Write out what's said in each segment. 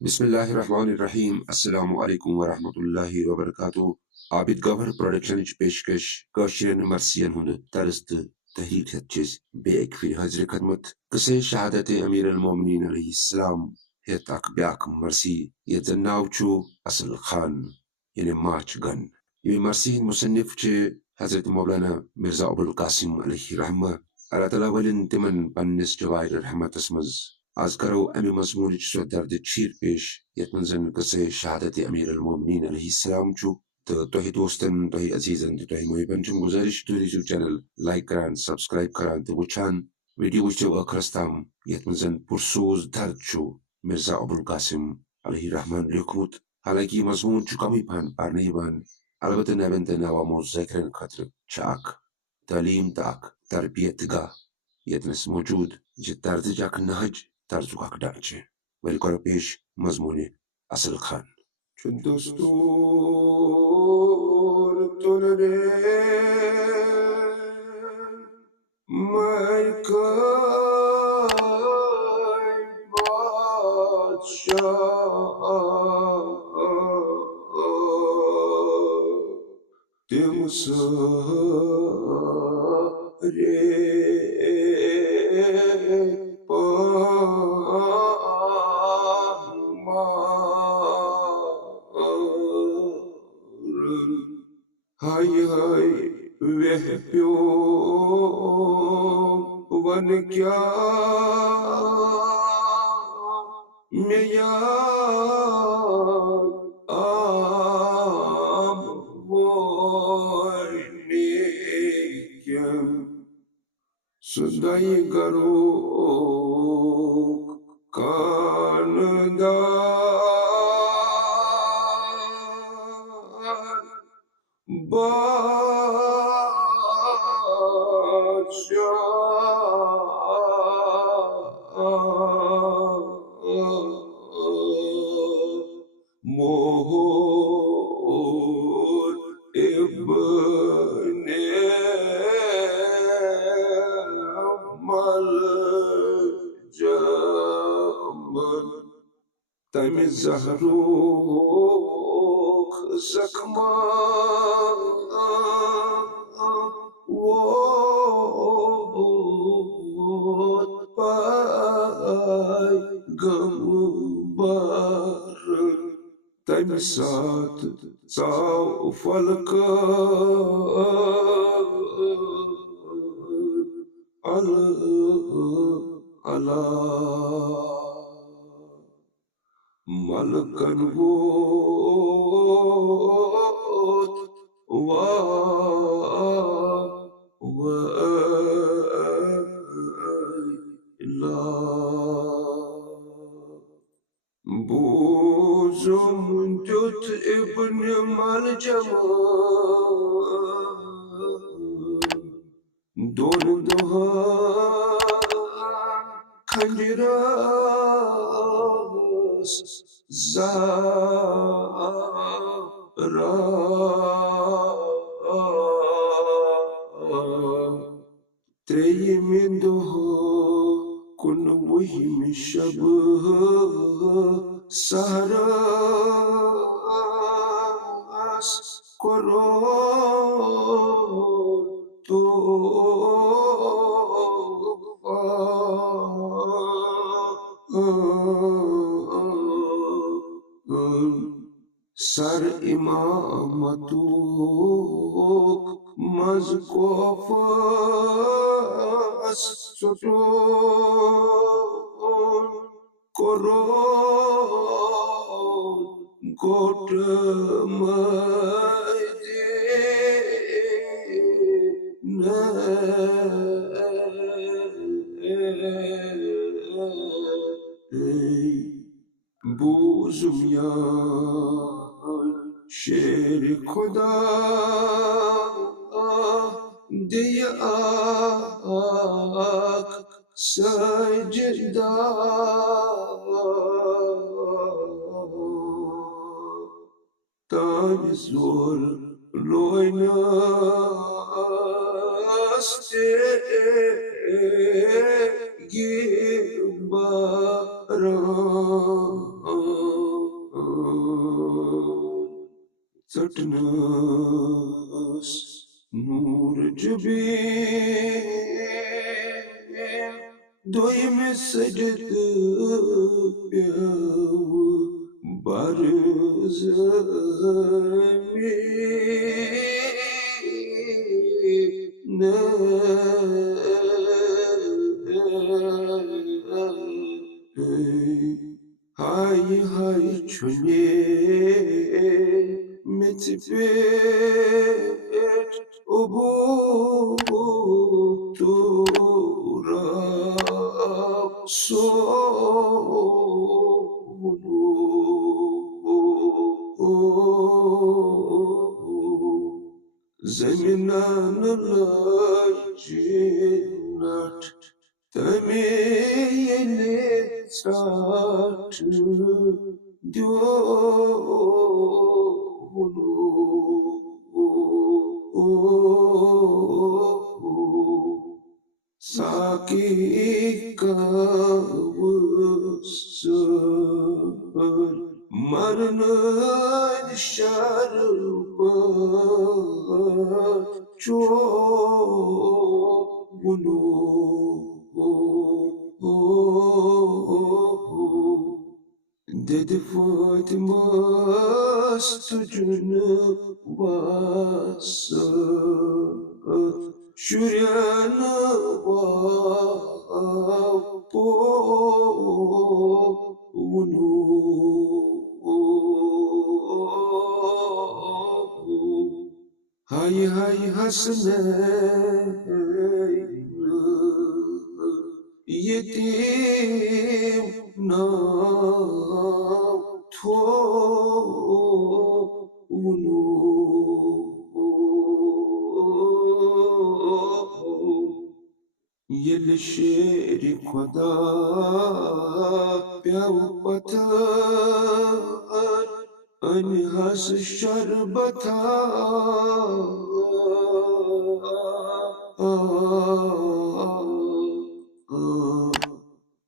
बिस्मिल्लाहिर्रहमानिर्रहीम अस्सलामु अलैकुम वरहमतुल्लाहि वबरकातुहू आबिद गवर प्रोडक्शन पेशकश कशिरन मर्सियन हुन तरस तहरीक हचस बेक फिर हजर खदमत कसे शहादत अमीर अलमोमिनीन अलैहिस्सलाम het ak ब्याक मर्सी ये नाव छु असल खान यानी माच गन ये मर्सी मुसन्निफ चे हजरत मौलाना मिर्जा अबुल कासिम अलैहि रहमा अल्लाह ताला वलिन तिमन पन्निस जवाहिर रहमत असमज आज करो अमी मजमून सो दर्द चीर पेश यत मन कसे शहादत अमीर अलमोमिनीन अलैहिस्सलाम छु तो तोही दोस्तन तोही अजीजन तोही मोहिबन छु गुजारिश तुरी चैनल लाइक करान सब्सक्राइब करान तो वुचान वीडियो वुचो अखरस्ताम यत मन पुरसोज दर्द छु मिर्जा अबुल कासिम अलैहि रहमान लिखमुत हालांकि मजमून छु कमी पान पार नहीं बान अलबत्ता नबन तनावा मुज़क्रन खतर चाक तालीम ताक तरबियत गा यतनस मौजूद जे दर्द जाक नहज तर्ज का डांचे वेलकर पेश मजमून असल खान दस्तूर तुलरे मैं बादशाह तिम सारे हाय हाय वह प्यो वन क्या मैं यार आम वो क्या सुदाई करो कानदार मोहर इब्ने मल जमल तमि जहरोख जख्मा वो पाय गमबार तमि साथ साव फलक अला मलकन वोत ला बोजुम जुत इब्न मलजमा दोन दोहा खंजरास ज़ारा त्रेयिम दोहा कुन मुहिम शब सहरास करो तो सर इमामतु मज़कोफ़स सुटोन करो गोट बूजुमिया शेर खुदा दिया सजदा ताज जोर लोयना अस्ते ये बारा नूर जबी दोयम सजद प्याव बरज हाय हाय छुने मितपेट उबू तोरा Sonu Zeminan lachinat Tamiyeli satı diyor Saki kavusar Marnad şarbat çoğunu Dedi Fatıma tucunu vasat Şuryanı vapoğunu Hay hay Hasaneyna yetim nam to'unu Yel şeri koda pyav patar Anhas şarbata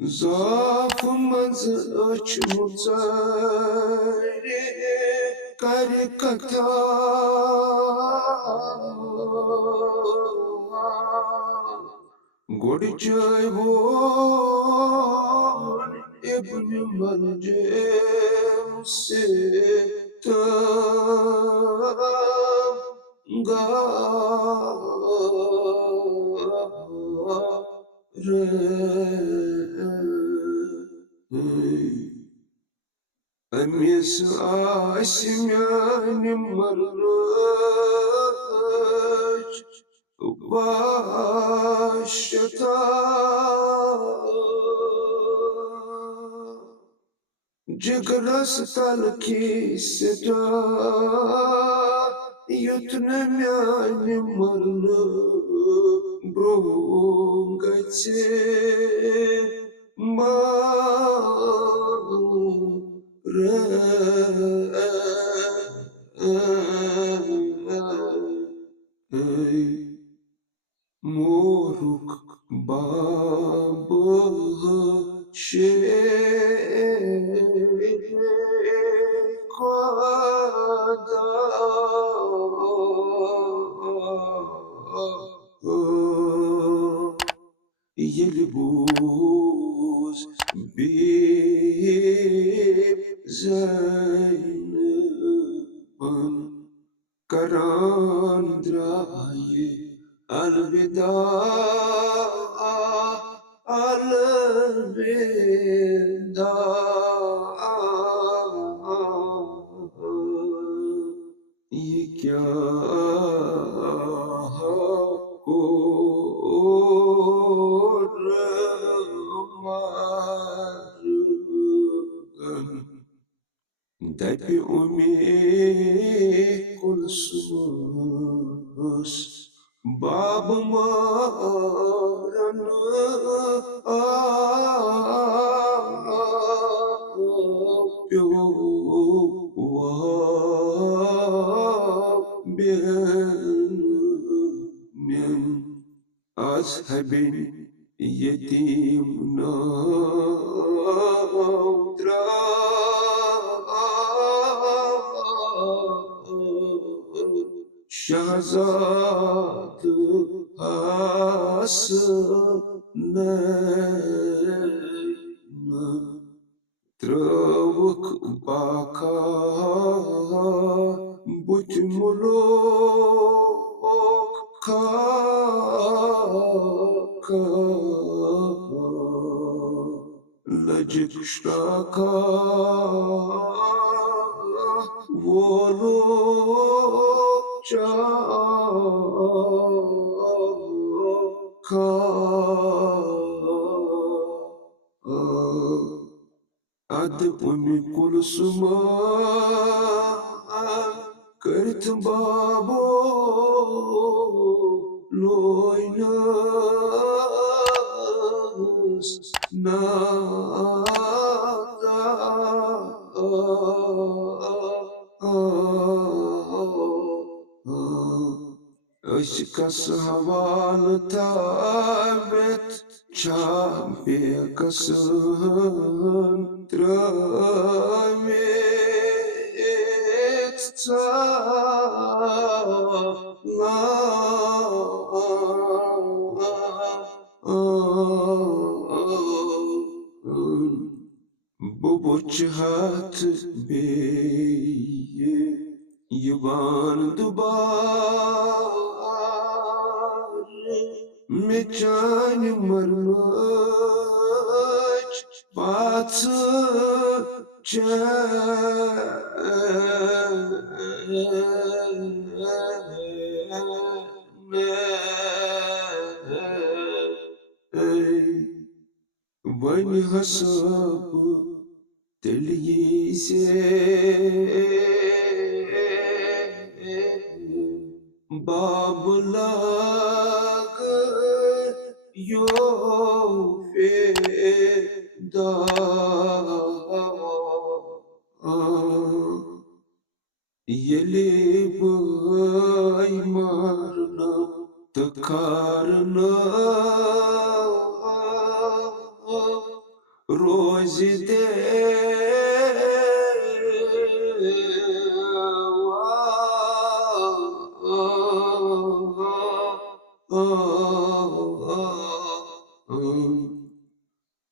Zafımız açmuzare karikata Gorcay bon ibn Marjem se Amis Asimyanim Maraj Başta Jigras talki seta Yutnemyanim marlı Brongace Moruk babı Yelbuz bib Zeynep'an Karandraye Alvida Alvida Ye kya Dapi umi kulsus Bab maran apyo benim azhabin yetim nadra Şah şehzad hasneyna Travuk baka butmulok ka lajik shtaka volo cha ka ad kulsuma kart babo loinas nada Aşkas havalı tabet çampe kasın tramet bu cihat beye Yıvan dubar mekan marmaç batı Vani hasabı deliyse Bablag yo feda Yeli bay marna takarna Rozide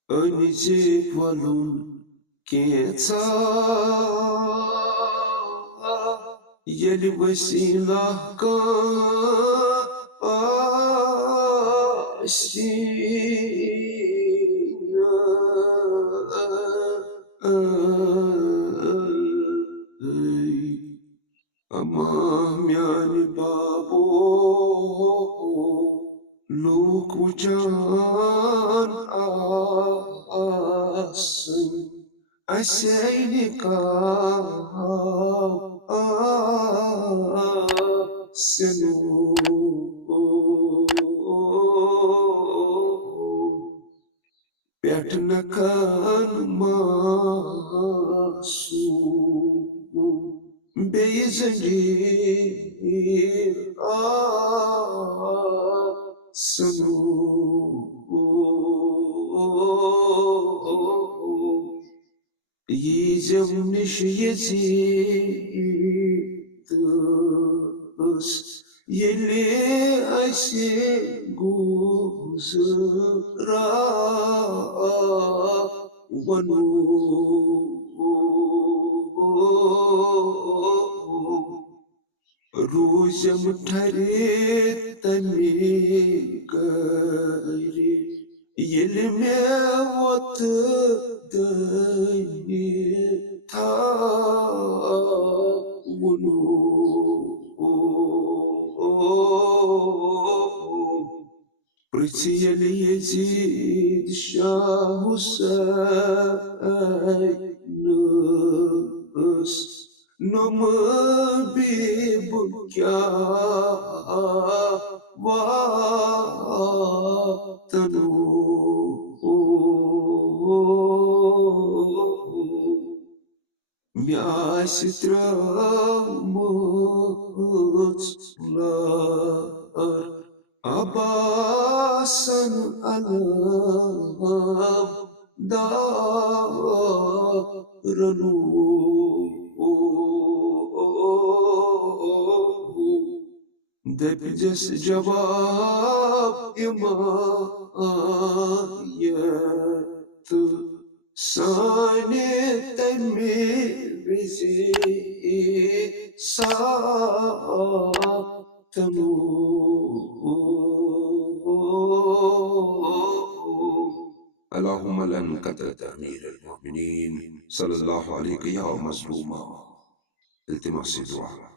Önce valun kensa Yeli vesilah ka Amam yani babo Luk ucan asın Aseyni senu Betnakan masum Beyzengir sanu Yiyeceğim yeziz Yeli ayşe guzra Vanu Ruzam thare tani gari Yelme ot dani tha Vanu Pritsiyeli Yezid Shah Husaynus Nom bibukya vatanu Myasitra mutlar Abasan alam daranu Depces cevap imayetı Sani temrizi satanu اللهم لن قتلت أمير المؤمنين صلى الله عليه يا مظلوما التماس دعاء